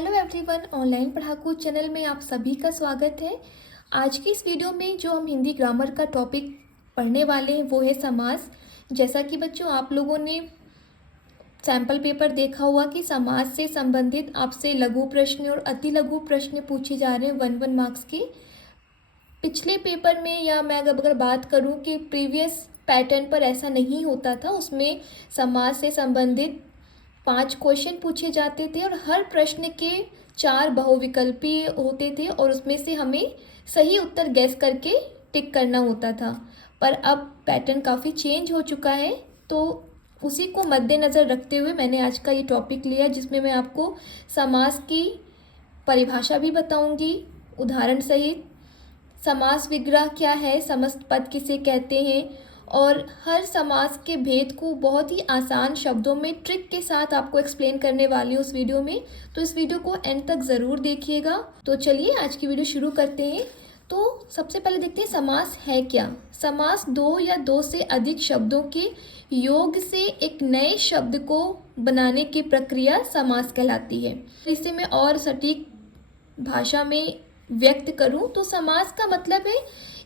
Hello everyone, online पढ़ाकू channel में आप सभी का स्वागत है। आज की इस वीडियो में जो हम हिंदी ग्रामर का टॉपिक पढ़ने वाले हैं वो है समास। जैसा कि बच्चों आप लोगों ने सैम्पल पेपर देखा हुआ कि समास से संबंधित आपसे लघु प्रश्न और अति लघु प्रश्न पूछे जा रहे हैं 1 मार्क्स के। पिछले पेपर में या मैं अगर बात करूं कि प्रीवियस पैटर्न पर ऐसा नहीं होता था, उसमें समास से संबंधित 5 क्वेश्चन पूछे जाते थे और हर प्रश्न के 4 बहुविकल्पी होते थे और उसमें से हमें सही उत्तर गैस करके टिक करना होता था। पर अब पैटर्न काफ़ी चेंज हो चुका है, तो उसी को मद्देनज़र रखते हुए मैंने आज का ये टॉपिक लिया, जिसमें मैं आपको समास की परिभाषा भी बताऊंगी उदाहरण सहित। समास विग्रह क्या है, समस्त पद किसे कहते हैं, और हर समास के भेद को बहुत ही आसान शब्दों में ट्रिक के साथ आपको एक्सप्लेन करने वाली हूँ उस वीडियो में। तो इस वीडियो को एंड तक ज़रूर देखिएगा। तो चलिए आज की वीडियो शुरू करते हैं। तो सबसे पहले देखते हैं समास है क्या। समास 2 या 2 से अधिक शब्दों के योग से एक नए शब्द को बनाने की प्रक्रिया समास कहलाती है। इसे मैं और सटीक भाषा में व्यक्त करूं तो समास का मतलब है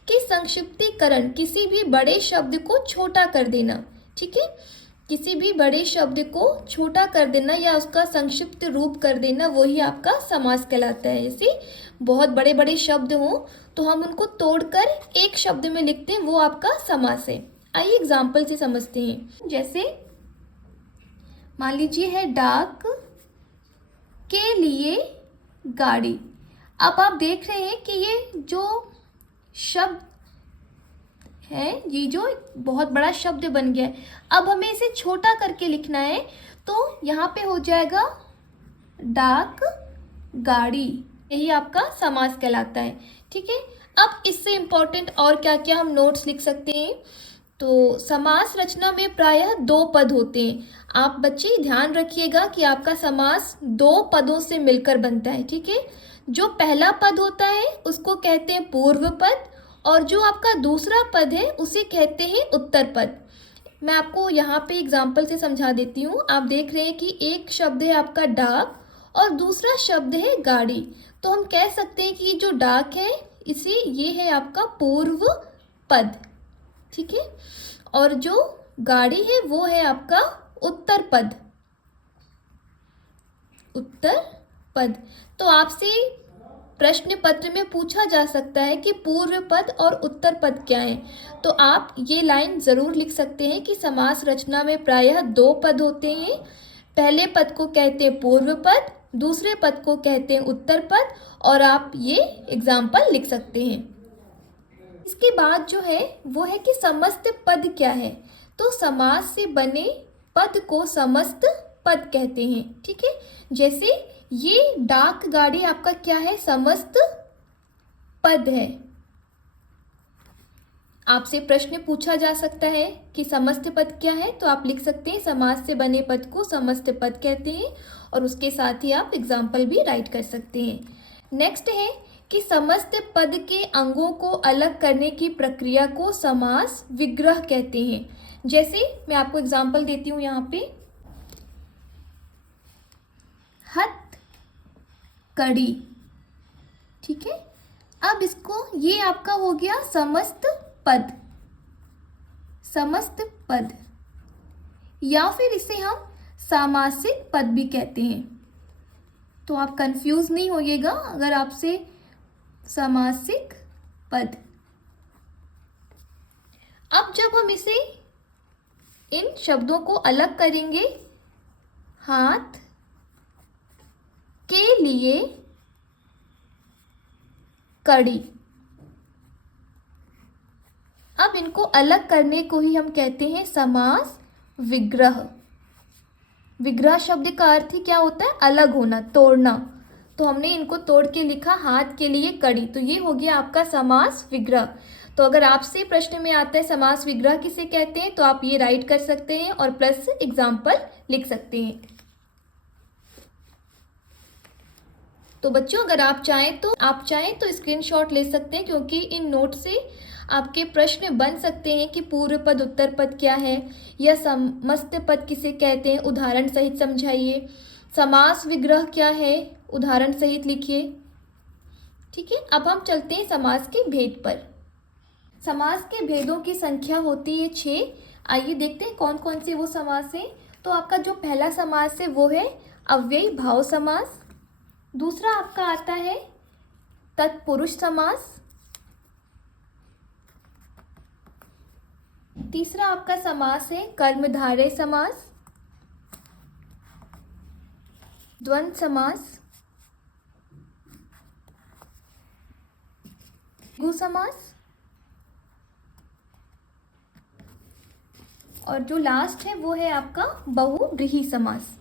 कि संक्षिप्तीकरण, किसी भी बड़े शब्द को छोटा कर देना। ठीक है, किसी भी बड़े शब्द को छोटा कर देना या उसका संक्षिप्त रूप कर देना, वही आपका समास कहलाता है। जैसे बहुत बड़े बड़े शब्द हों तो हम उनको तोड़कर एक शब्द में लिखते हैं, वो आपका समास है। आइए एग्जाम्पल से समझते हैं। जैसे मान लीजिए है डाक के लिए गाड़ी। अब आप देख रहे हैं कि ये जो शब्द है, ये जो बहुत बड़ा शब्द बन गया है, अब हमें इसे छोटा करके लिखना है, तो यहाँ पे हो जाएगा डाक गाड़ी। यही आपका समास कहलाता है। ठीक है, अब इससे इम्पोर्टेंट और क्या क्या हम नोट्स लिख सकते हैं। तो समास रचना में प्रायः 2 पद होते हैं। आप बच्चे ध्यान रखिएगा कि आपका समास 2 पदों से मिलकर बनता है। ठीक है, जो पहला पद होता है उसको कहते हैं पूर्व पद, और जो आपका दूसरा पद है उसे कहते हैं उत्तर पद। मैं आपको यहाँ पे एग्जाम्पल से समझा देती हूँ। आप देख रहे हैं कि एक शब्द है आपका डाक और दूसरा शब्द है गाड़ी। तो हम कह सकते हैं कि जो डाक है इसे ये है आपका पूर्व पद। ठीक है, और जो गाड़ी है वो है आपका उत्तर पद। उत्तर पद। तो आपसे प्रश्न पत्र में पूछा जा सकता है कि पूर्व पद और उत्तर पद क्या है। तो आप ये लाइन ज़रूर लिख सकते हैं कि समास रचना में प्रायः 2 पद होते हैं। पहले पद को कहते हैं पूर्व पद, दूसरे पद को कहते हैं उत्तर पद, और आप ये एग्जाम्पल लिख सकते हैं। इसके बाद जो है वो है कि समस्त पद क्या है। तो समास से बने पद को समस्त पद कहते हैं। ठीक है, जैसे ये डाक गाड़ी आपका क्या है, समस्त पद है। आपसे प्रश्न पूछा जा सकता है कि समस्त पद क्या है, तो आप लिख सकते हैं समास से बने पद को समस्त पद कहते हैं, और उसके साथ ही आप एग्जाम्पल भी राइट कर सकते हैं। नेक्स्ट है कि समस्त पद के अंगों को अलग करने की प्रक्रिया को समास विग्रह कहते हैं। जैसे मैं आपको एग्जाम्पल देती हूँ यहाँ पे, हथ कड़ी। ठीक है, अब इसको, ये आपका हो गया समस्त पद। समस्त पद, या फिर इसे हम सामासिक पद भी कहते हैं। तो आप कंफ्यूज नहीं होइएगा अगर आपसे सामासिक पद। अब जब हम इसे इन शब्दों को अलग करेंगे, हाथ के लिए कड़ी, अब इनको अलग करने को ही हम कहते हैं समास विग्रह। विग्रह शब्द का अर्थ ही क्या होता है, अलग होना, तोड़ना। तो हमने इनको तोड़ के लिखा हाथ के लिए कड़ी, तो ये हो गया आपका समास विग्रह। तो अगर आपसे प्रश्न में आता है समास विग्रह किसे कहते हैं, तो आप ये राइट कर सकते हैं और प्लस एग्जाम्पल लिख सकते हैं। तो बच्चों अगर आप चाहें तो स्क्रीनशॉट ले सकते हैं, क्योंकि इन नोट से आपके प्रश्न बन सकते हैं कि पूर्व पद उत्तर पद क्या है, या समस्त पद किसे कहते हैं, उदाहरण सहित समझाइए। समास विग्रह क्या है, उदाहरण सहित लिखिए। ठीक है, अब हम चलते हैं समास के भेद पर। समास के भेदों की संख्या होती है 6। आइए देखते हैं कौन कौन से वो समास हैं। तो आपका जो पहला समास है वो है अव्ययी भाव समास। दूसरा आपका आता है तत्पुरुष समास। तीसरा आपका समास है कर्मधारय समास, द्वंद्व समास, द्विगु समास, और जो लास्ट है वो है आपका बहुव्रीहि समास।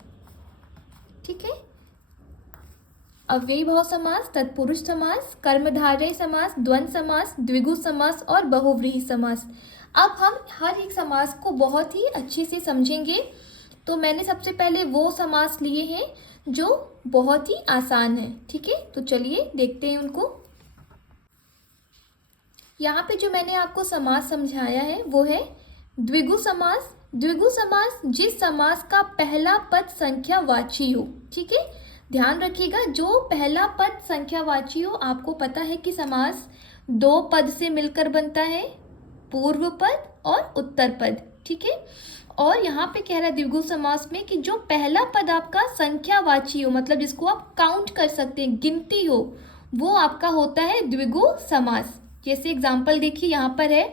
ठीक है, अव्ययी भाव समास, तत्पुरुष समास, कर्मधारय समास, द्वंद्व समास, द्विगु समास और बहुव्रीहि समास। अब हम हर एक समास को बहुत ही अच्छे से समझेंगे। तो मैंने सबसे पहले वो समास लिए हैं जो बहुत ही आसान है। ठीक है, तो चलिए देखते हैं उनको। यहाँ पे जो मैंने आपको समास समझाया है वो है द्विगु समास। द्विगु समास जिस समास का पहला पद संख्यावाची हो। ठीक है, ध्यान रखिएगा, जो पहला पद संख्यावाची हो, आपको पता है कि समास दो पद से मिलकर बनता है, पूर्व पद और उत्तर पद। ठीक है, और यहाँ पे कह रहा है द्विगु समास में कि जो पहला पद आपका संख्यावाची हो, मतलब जिसको आप काउंट कर सकते हैं, गिनती हो, वो आपका होता है द्विगु समास। जैसे एग्जाम्पल देखिए, यहाँ पर है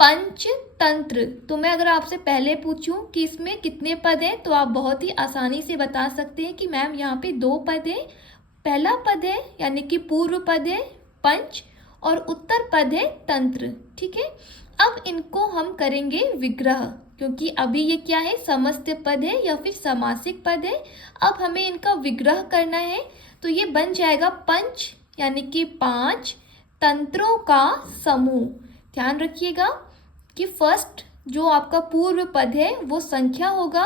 पंचतंत्र। तो मैं अगर आपसे पहले पूछूं कि इसमें कितने पद हैं, तो आप बहुत ही आसानी से बता सकते हैं कि मैम यहाँ पे 2 पद है। पहला पद है यानी कि पूर्व पद है पंच, और उत्तर पद है तंत्र। ठीक है, अब इनको हम करेंगे विग्रह, क्योंकि अभी ये क्या है, समस्त पद है या फिर समासिक पद है। अब हमें इनका विग्रह करना है, तो ये बन जाएगा पंच यानी कि 5 तंत्रों का समूह। ध्यान रखिएगा कि फर्स्ट जो आपका पूर्व पद है वो संख्या होगा,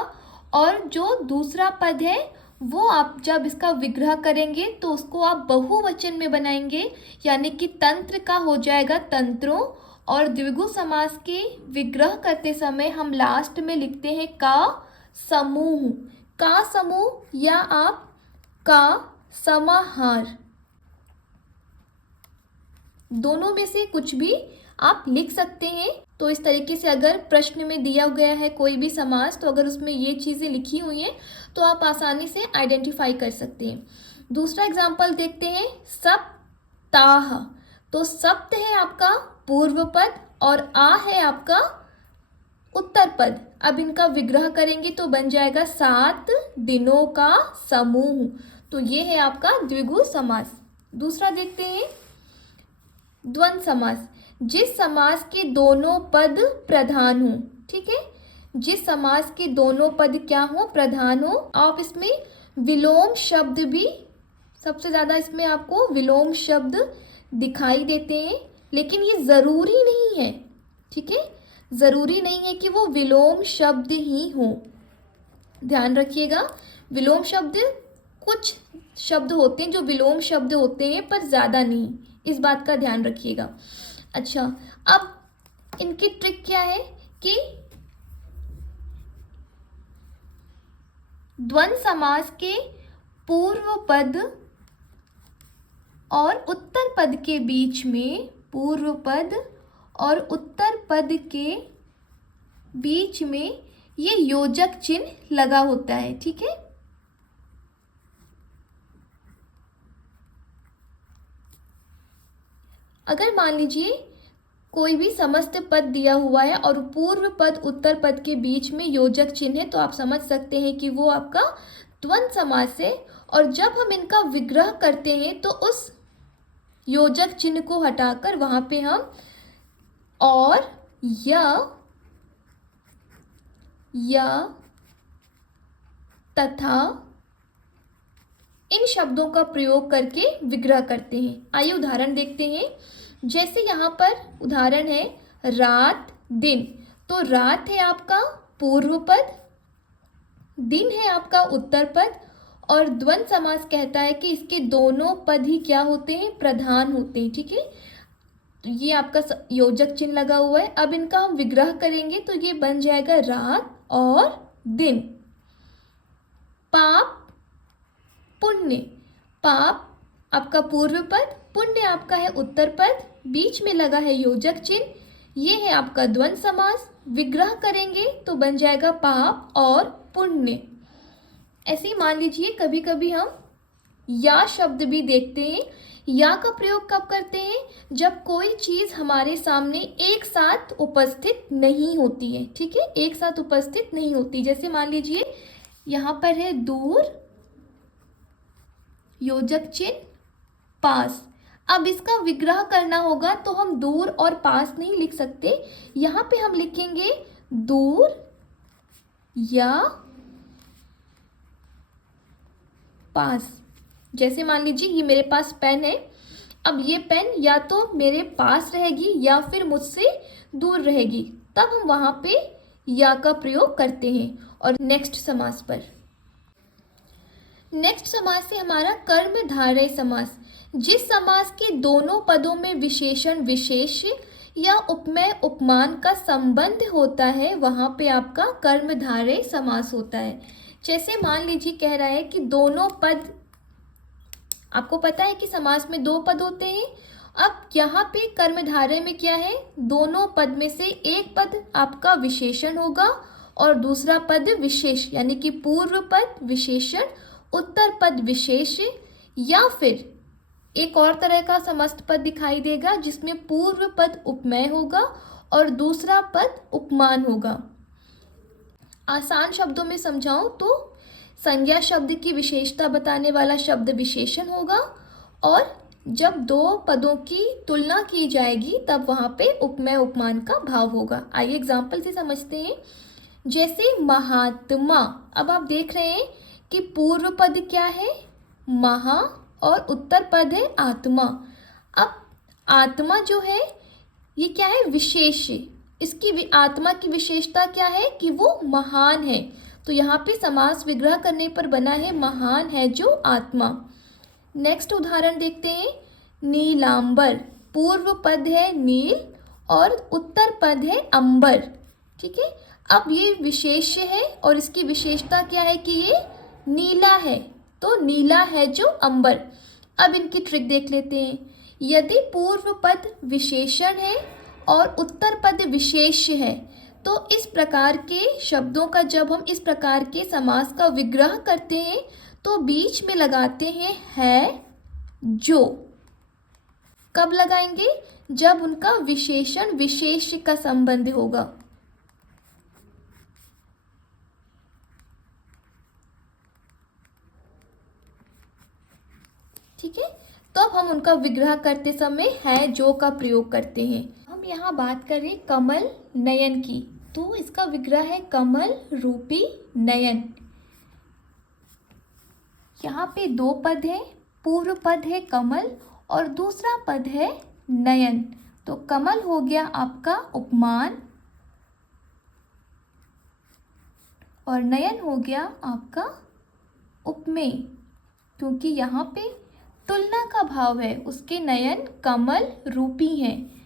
और जो दूसरा पद है वो आप जब इसका विग्रह करेंगे तो उसको आप बहुवचन में बनाएंगे, यानी कि तंत्र का हो जाएगा तंत्रों। और द्विगु समास के विग्रह करते समय हम लास्ट में लिखते हैं का समूह। का समूह या आप का समाहार, दोनों में से कुछ भी आप लिख सकते हैं। तो इस तरीके से अगर प्रश्न में दिया गया है कोई भी समास, तो अगर उसमें ये चीज़ें लिखी हुई हैं तो आप आसानी से आइडेंटिफाई कर सकते हैं। दूसरा एग्जाम्पल देखते हैं, सप्ताह। तो सप्त है आपका पूर्व पद और आ है आपका उत्तर पद। अब इनका विग्रह करेंगे तो बन जाएगा 7 दिनों का समूह। तो ये है आपका द्विगु समास। दूसरा देखते हैं द्वंद्व समास, जिस समास के दोनों पद प्रधान हो। ठीक है, जिस समास के दोनों पद क्या हो, प्रधान हो। आप इसमें विलोम शब्द भी, सबसे ज़्यादा इसमें आपको विलोम शब्द दिखाई देते हैं, लेकिन ये ज़रूरी नहीं है। ठीक है, ज़रूरी नहीं है कि वो विलोम शब्द ही हो। ध्यान रखिएगा, विलोम शब्द, कुछ शब्द होते हैं जो विलोम शब्द होते हैं पर ज़्यादा नहीं, इस बात का ध्यान रखिएगा। अच्छा, अब इनकी ट्रिक क्या है कि द्वंद्व समास के पूर्व पद और उत्तर पद के बीच में, पूर्व पद और उत्तर पद के बीच में ये योजक चिन्ह लगा होता है। ठीक है, अगर मान लीजिए कोई भी समस्त पद दिया हुआ है और पूर्व पद उत्तर पद के बीच में योजक चिन्ह है, तो आप समझ सकते हैं कि वो आपका द्वंद्व समास है। और जब हम इनका विग्रह करते हैं तो उस योजक चिन्ह को हटाकर वहां पे हम और या तथा इन शब्दों का प्रयोग करके विग्रह करते हैं। आइए उदाहरण देखते हैं। जैसे यहाँ पर उदाहरण है रात दिन। तो रात है आपका पूर्व पद, दिन है आपका उत्तर पद, और द्वंद्व समास कहता है कि इसके दोनों पद ही क्या होते हैं, प्रधान होते हैं। ठीक है, तो ये आपका योजक चिन्ह लगा हुआ है। अब इनका हम विग्रह करेंगे तो ये बन जाएगा रात और दिन। पाप पुण्य। पाप आपका पूर्व पद, पुण्य आपका है उत्तर पद, बीच में लगा है योजक चिन्ह। ये है आपका द्वंद्व समास। विग्रह करेंगे तो बन जाएगा पाप और पुण्य। ऐसे ही मान लीजिए कभी कभी हम या शब्द भी देखते हैं। या का प्रयोग कब करते हैं? जब कोई चीज़ हमारे सामने एक साथ उपस्थित नहीं होती है। ठीक है, एक साथ उपस्थित नहीं होती। जैसे मान लीजिए यहाँ पर है दूर, योजक चिन्ह, पास। अब इसका विग्रह करना होगा तो हम दूर और पास नहीं लिख सकते। यहाँ पे हम लिखेंगे दूर या पास। जैसे मान लीजिए ये मेरे पास पेन है। अब ये पेन या तो मेरे पास रहेगी या फिर मुझसे दूर रहेगी, तब हम वहाँ पे या का प्रयोग करते हैं। और नेक्स्ट समास पर, नेक्स्ट समास है हमारा कर्मधारय समास। जिस समास के दोनों पदों में विशेषण विशेष या उपमेय उपमान का संबंध होता है वहाँ पे आपका कर्मधारय समास होता है। जैसे मान लीजिए कह रहा है कि दोनों पद, आपको पता है कि समास में दो पद होते हैं। अब यहाँ पे कर्मधारय में क्या है? दोनों पद में से एक पद आपका विशेषण होगा और दूसरा पद विशेष, यानी कि पूर्व पद विशेषण, उत्तर पद विशेष, या फिर एक और तरह का समस्त पद दिखाई देगा जिसमें पूर्व पद उपमेय होगा और दूसरा पद उपमान होगा। आसान शब्दों में समझाऊं तो संज्ञा शब्द की विशेषता बताने वाला शब्द विशेषण होगा और जब दो पदों की तुलना की जाएगी तब वहाँ पे उपमेय उपमान का भाव होगा। आइए एग्जाम्पल से समझते हैं। जैसे महात्मा, अब आप देख रहे हैं कि पूर्व पद क्या है? महा, और उत्तर पद है आत्मा। अब आत्मा जो है ये क्या है? विशेष। इसकी आत्मा की विशेषता क्या है? कि वो महान है। तो यहाँ पे समास विग्रह करने पर बना है महान है जो आत्मा। नेक्स्ट उदाहरण देखते हैं। नीलांबर, पूर्व पद है नील और उत्तर पद है अंबर। ठीक है, अब ये विशेष्य है और इसकी विशेषता क्या है? कि ये नीला है, तो नीला है जो अंबर। अब इनकी ट्रिक देख लेते हैं। यदि पूर्व पद विशेषण है और उत्तर पद विशेष्य है तो इस प्रकार के शब्दों का जब हम इस प्रकार के समास का विग्रह करते हैं तो बीच में लगाते हैं है जो। कब लगाएंगे? जब उनका विशेषण विशेष्य का संबंध होगा। ठीक है, तो अब हम उनका विग्रह करते समय है जो का प्रयोग करते हैं। हम यहाँ बात करें कमल नयन की, तो इसका विग्रह है कमल रूपी नयन। यहाँ पे दो पद है, पूर्व पद है कमल और दूसरा पद है नयन। तो कमल हो गया आपका उपमान और नयन हो गया आपका उपमेय, क्योंकि यहाँ पे तुलना का भाव है, उसके नयन कमल रूपी हैं।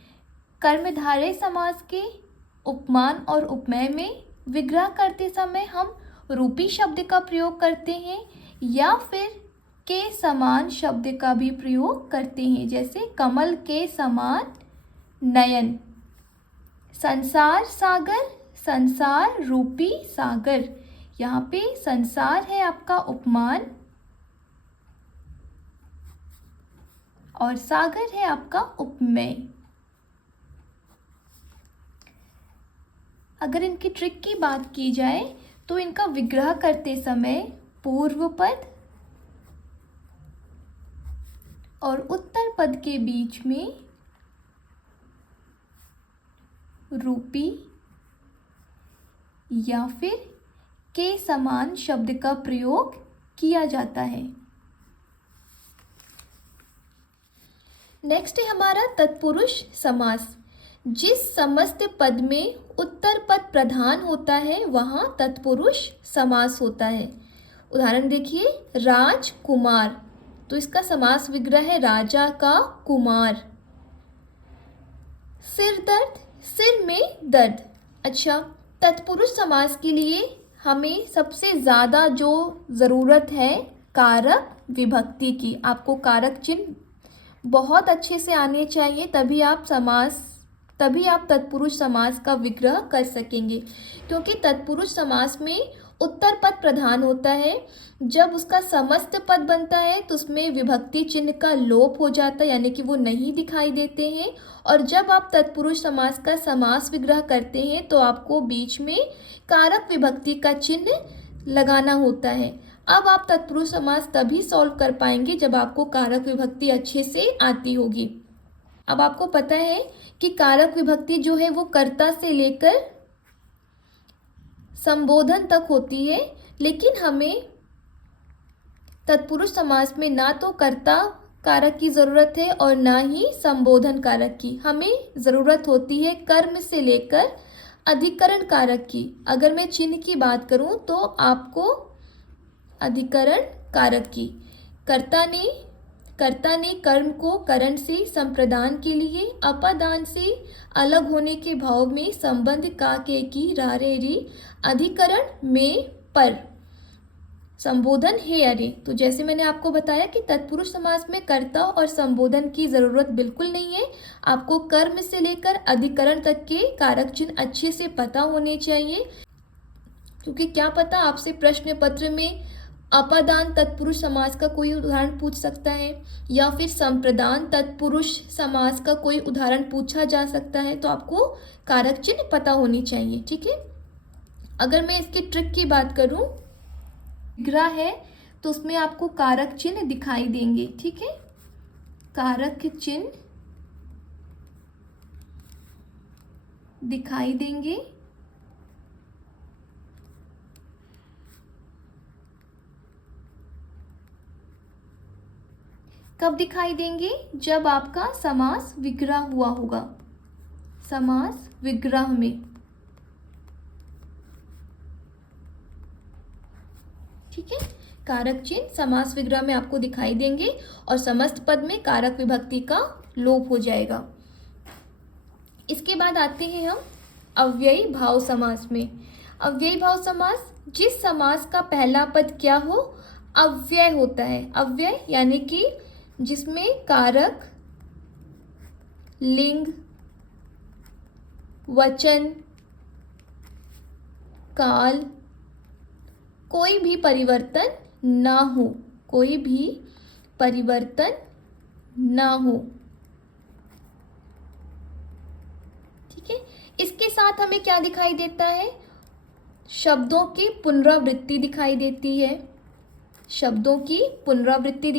कर्मधारय समास के उपमान और उपमेय में विग्रह करते समय हम रूपी शब्द का प्रयोग करते हैं या फिर के समान शब्द का भी प्रयोग करते हैं। जैसे कमल के समान नयन, संसार सागर, संसार रूपी सागर। यहाँ पे संसार है आपका उपमान और सागर है आपका उपमेय। अगर इनकी ट्रिक की बात की जाए तो इनका विग्रह करते समय पूर्व पद और उत्तर पद के बीच में रूपी या फिर के समान शब्द का प्रयोग किया जाता है। नेक्स्ट है हमारा तत्पुरुष समास। जिस समस्त पद में उत्तर पद प्रधान होता है वहाँ तत्पुरुष समास होता है। उदाहरण देखिए, राजकुमार, तो इसका समास विग्रह है राजा का कुमार। सिर दर्द, सिर में दर्द। अच्छा, तत्पुरुष समास के लिए हमें सबसे ज़्यादा जो ज़रूरत है कारक विभक्ति की। आपको कारक चिन्ह बहुत अच्छे से आने चाहिए, तभी आप तत्पुरुष समास का विग्रह कर सकेंगे, क्योंकि तत्पुरुष समास में उत्तर पद प्रधान होता है। जब उसका समस्त पद बनता है तो उसमें विभक्ति चिन्ह का लोप हो जाता है, यानी कि वो नहीं दिखाई देते हैं। और जब आप तत्पुरुष समास का समास विग्रह करते हैं तो आपको बीच में कारक विभक्ति का चिन्ह लगाना होता है। अब आप तत्पुरुष समास तभी सॉल्व कर पाएंगे जब आपको कारक विभक्ति अच्छे से आती होगी। अब आपको पता है कि कारक विभक्ति जो है वो कर्ता से लेकर संबोधन तक होती है, लेकिन हमें तत्पुरुष समास में ना तो कर्ता कारक की ज़रूरत है और ना ही संबोधन कारक की। हमें ज़रूरत होती है कर्म से लेकर अधिकरण कारक की। अगर मैं चिन्ह की बात करूं तो आपको अधिकरण कारक की। कर्ता ने कर्म को करण से संप्रदान के लिए अपादान से अलग होने के भाव में संबंध का के की रा रे री अधिकरण में पर संबोधन है अरे। तो जैसे मैंने आपको बताया कि तत्पुरुष समास में कर्ता और संबोधन की ज़रूरत बिल्कुल नहीं है। आपको कर्म से लेकर अधिकरण तक के कारक चिन्ह अच्छे से पता होने चाहिए, क्योंकि क्या पता आपसे प्रश्न पत्र में अपादान तत्पुरुष समास का कोई उदाहरण पूछ सकता है, या फिर संप्रदान तत्पुरुष समास का कोई उदाहरण पूछा जा सकता है। तो आपको कारक चिन्ह पता होनी चाहिए, ठीक है। अगर मैं इसकी ट्रिक की बात करूं, विग्रह है तो उसमें आपको कारक चिन्ह दिखाई देंगे, ठीक है। कारक चिन्ह दिखाई देंगे। कब दिखाई देंगे? जब आपका समास विग्रह हुआ होगा। समास विग्रह में, ठीक है। कारक चिन्ह समास विग्रह में आपको दिखाई देंगे और समस्त पद में कारक विभक्ति का लोप हो जाएगा। इसके बाद आते हैं हम अव्ययी भाव समास में। अव्ययी भाव समास, जिस समास का पहला पद क्या हो, अव्यय होता है। अव्यय यानी कि जिसमें कारक, लिंग, वचन, काल कोई भी परिवर्तन ना हो, कोई भी परिवर्तन ना हो, ठीक है। इसके साथ हमें क्या दिखाई देता है? शब्दों की पुनरावृत्ति दिखाई देती है। शब्दों की पुनरावृत्ति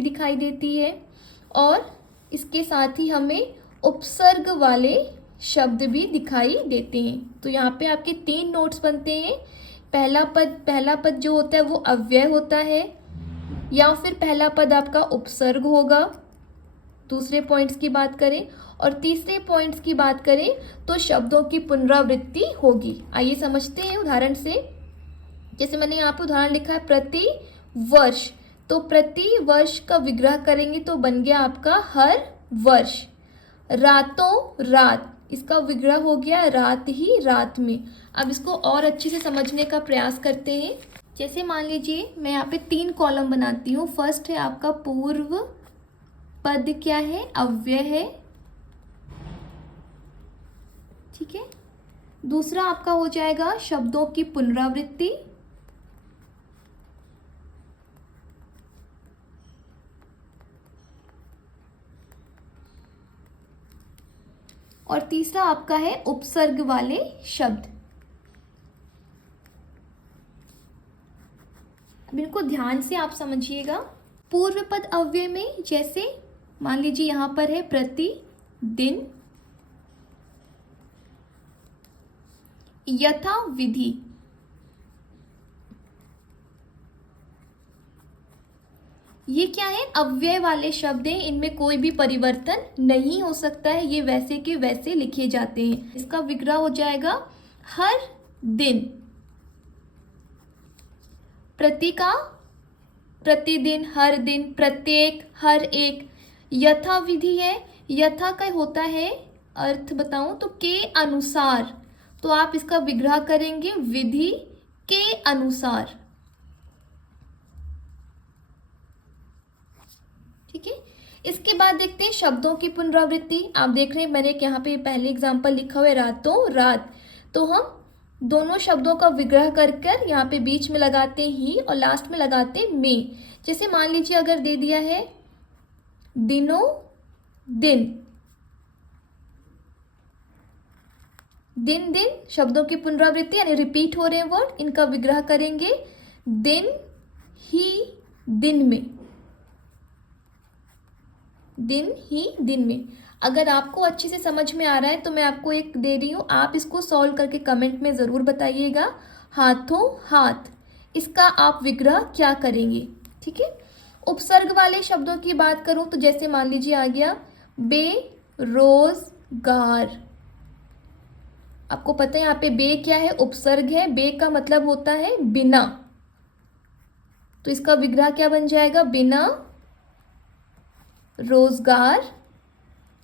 दिखाई देती है और इसके साथ ही हमें उपसर्ग वाले शब्द भी दिखाई देते हैं। तो यहाँ पे आपके 3 नोट्स बनते हैं। पहला पद जो होता है वो अव्यय होता है, या फिर पहला पद आपका उपसर्ग होगा, दूसरे पॉइंट्स की बात करें। और तीसरे पॉइंट्स की बात करें तो शब्दों की पुनरावृत्ति होगी। आइए समझते हैं उदाहरण से। जैसे मैंने यहाँ पे उदाहरण लिखा है प्रति वर्ष, तो प्रति वर्ष का विग्रह करेंगे तो बन गया आपका हर वर्ष। रातों रात, इसका विग्रह हो गया रात ही रात में। अब इसको और अच्छे से समझने का प्रयास करते हैं। जैसे मान लीजिए मैं यहाँ पे 3 कॉलम बनाती हूँ। फर्स्ट है आपका पूर्व पद, क्या है? अव्यय है, ठीक है। दूसरा आपका हो जाएगा शब्दों की पुनरावृत्ति, और तीसरा आपका है उपसर्ग वाले शब्द। अब इनको ध्यान से आप समझिएगा। पूर्व पद अव्यय में जैसे मान लीजिए यहाँ पर है प्रतिदिन, यथा विधि, ये क्या है? अव्यय वाले शब्द हैं, इनमें कोई भी परिवर्तन नहीं हो सकता है, ये वैसे के वैसे लिखे जाते हैं। इसका विग्रह हो जाएगा हर दिन। प्रति का प्रतिदिन, हर दिन, प्रत्येक, हर एक। यथा विधि है, यथा का होता है अर्थ बताऊं तो के अनुसार, तो आप इसका विग्रह करेंगे विधि के अनुसार। ठीक है, इसके बाद देखते हैं शब्दों की पुनरावृत्ति। आप देख रहे हैं मैंने यहाँ पे पहले एग्जाम्पल लिखा हुआ है रातों रात, तो हम दोनों शब्दों का विग्रह कर कर यहाँ पे बीच में लगाते हैं ही और लास्ट में लगाते हैं में। जैसे मान लीजिए अगर दे दिया है दिनों दिन, दिन दिन शब्दों की पुनरावृत्ति यानी रिपीट हो रहे हैं वर्ड, इनका विग्रह करेंगे दिन ही दिन में, दिन ही दिन में। अगर आपको अच्छे से समझ में आ रहा है तो मैं आपको एक दे रही हूँ, आप इसको सॉल्व करके कमेंट में ज़रूर बताइएगा। हाथों हाथ, इसका आप विग्रह क्या करेंगे। ठीक है, उपसर्ग वाले शब्दों की बात करूँ तो जैसे मान लीजिए आ गया बेरोजगार। आपको पता है यहाँ पे बे क्या है, उपसर्ग है, बे का मतलब होता है बिना, तो इसका विग्रह क्या बन जाएगा, बिना रोजगार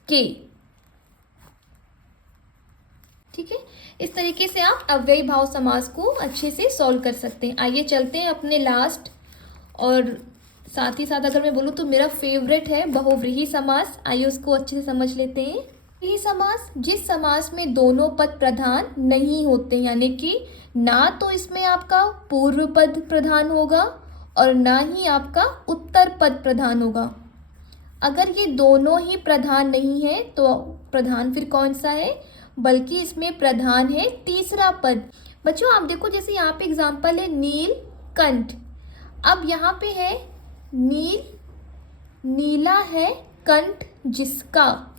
के। ठीक है, इस तरीके से आप अव्ययी भाव समास को अच्छे से सॉल्व कर सकते हैं। आइए चलते हैं अपने लास्ट, और साथ ही साथ अगर मैं बोलूँ तो मेरा फेवरेट है बहुव्रीहि समास। आइए उसको अच्छे से समझ लेते हैं। बहुव्रीहि समास, जिस समास में दोनों पद प्रधान नहीं होते, यानी कि ना तो इसमें आपका पूर्व पद प्रधान होगा और ना ही आपका उत्तर पद प्रधान होगा। अगर ये दोनों ही प्रधान नहीं है तो प्रधान फिर कौन सा है, बल्कि इसमें प्रधान है तीसरा पद। बच्चों आप देखो जैसे यहाँ पे एग्जाम्पल है नीलकंठ, अब यहाँ पे है नील, नीला है, कंठ जिसका,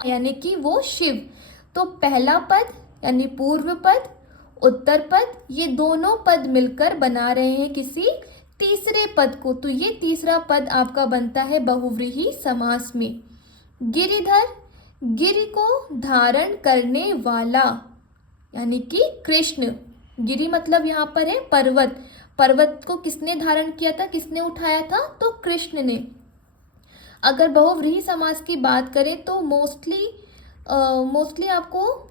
यानी कि वो शिव। तो पहला पद यानी पूर्व पद, उत्तर पद, ये दोनों पद मिलकर बना रहे हैं किसी तीसरे पद को, तो ये तीसरा पद आपका बनता है बहुव्रीहि समास में। गिरिधर, गिरि को धारण करने वाला, यानी कि कृष्ण। गिरि मतलब यहाँ पर है पर्वत, पर्वत को किसने धारण किया था, किसने उठाया था, तो कृष्ण ने। अगर बहुव्रीहि समास की बात करें तो मोस्टली आपको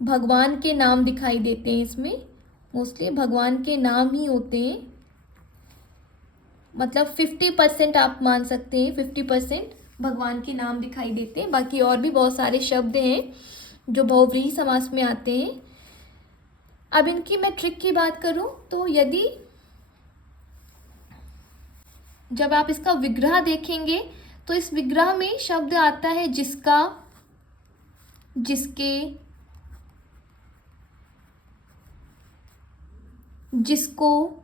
भगवान के नाम दिखाई देते हैं इसमें, मोस्टली भगवान के नाम ही होते हैं, मतलब 50% आप मान सकते हैं, 50% भगवान के नाम दिखाई देते हैं। बाकी और भी बहुत सारे शब्द हैं जो बहुव्रीहि समास में आते हैं। अब इनकी मैं ट्रिक की बात करूं तो यदि जब आप इसका विग्रह देखेंगे तो इस विग्रह में शब्द आता है जिसका, जिसके, जिसको,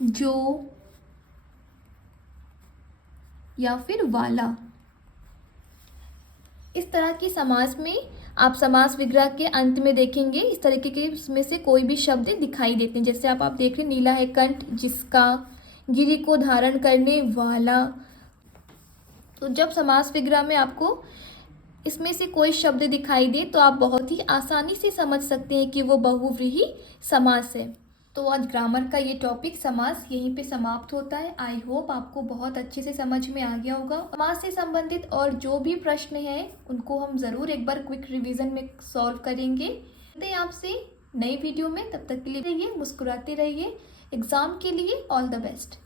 जो, या फिर वाला। इस तरह की समास में आप समास विग्रह के अंत में देखेंगे इस तरीके के इसमें से कोई भी शब्द दिखाई देते हैं। जैसे आप देख रहे हैं नीला है कंठ जिसका, गिरि को धारण करने वाला। तो जब समास विग्रह में आपको इसमें से कोई शब्द दिखाई दे तो आप बहुत ही आसानी से समझ सकते हैं कि वो बहुव्रीहि समास है। तो आज ग्रामर का ये टॉपिक समास यहीं पे समाप्त होता है। आई होप आपको बहुत अच्छे से समझ में आ गया होगा। समास से संबंधित और जो भी प्रश्न हैं उनको हम ज़रूर एक बार क्विक रिवीजन में सॉल्व करेंगे। मिलते हैं आपसे नई वीडियो में, तब तक के लिए रहिए मुस्कुराते रहिए। एग्ज़ाम के लिए ऑल द बेस्ट।